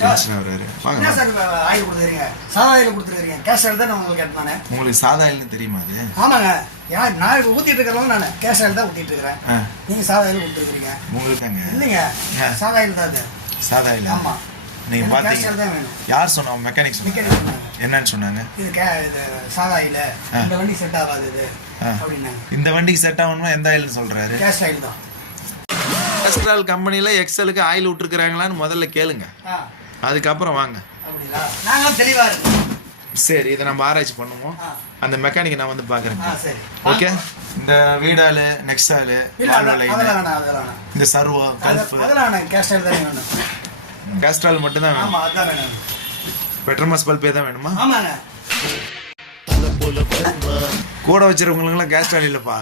Tension வராரு. என்ன sir oil கொடுத்துருக்கீங்க? சாதா ஆயில் கொடுத்துருக்கீங்க. கேஷ் ஆயில் தான் நான் உங்களுக்கு கேட்டேன். நான் உங்களுக்கு சாதா ஆயில்னு தெரியுமா அது? ஆமாங்க. நான் ஊற்றிட்டு இருக்கிறவங்க நான் கேஷ் ஆயில் தான் ஊற்றிட்டு இருக்கிறேன். நீங்கள் சாதா ஆயில் கொடுத்துருக்கீங்க. உங்களுக்கு தாங்க இல்லைங்க, சாதா ஆயில் தான் அது. சாதா ஆயில்? ஆமாம். நீங்கள் பார்த்தீங்க? யார் சொன்னா? மெக்கானிக் சொன்னாங்க. என்னன்னு சொன்னாங்க? இது சாதா ஆயில், இந்த வண்டி செட் ஆகாது இது அப்படின்னாங்க. இந்த வண்டிக்கு செட் ஆகணும்னா எந்த ஆயில்னு சொல்கிறாரு? கேஷ் ஆயில் தான். கேஸ்ட்ரால் கம்பெனியில் எக்ஸலுக்கு ஆயில் விட்டுருக்குறாங்களான்னு முதல்ல கேளுங்க, அதுக்கப்புறம் வாங்க. அப்படிங்களா? நாங்களும் தெளிவாக இருக்கோம். சரி, இதை நம்ம ஆராய்ச்சி பண்ணுவோம். அந்த மெக்கானிக்கை நான் வந்து பார்க்குறேன். சரி, ஓகே. இந்த வீடாலு நெக்ஸ்டாலு இந்த சர்வோ கல்ஃபு கேஸ்ட்ரால் தான் வேணும். கேஸ்ட்ரால் மட்டும்தான் வேணும். ஆமாம், அதான் வேணும். பெட்ரோமாஸ் பல்பே தான் வேணுமா? ஆமாங்க. கூட வச்சிருக்கவங்களுக்குலாம் கேஸ்ட்ரால் இல்லைப்பா.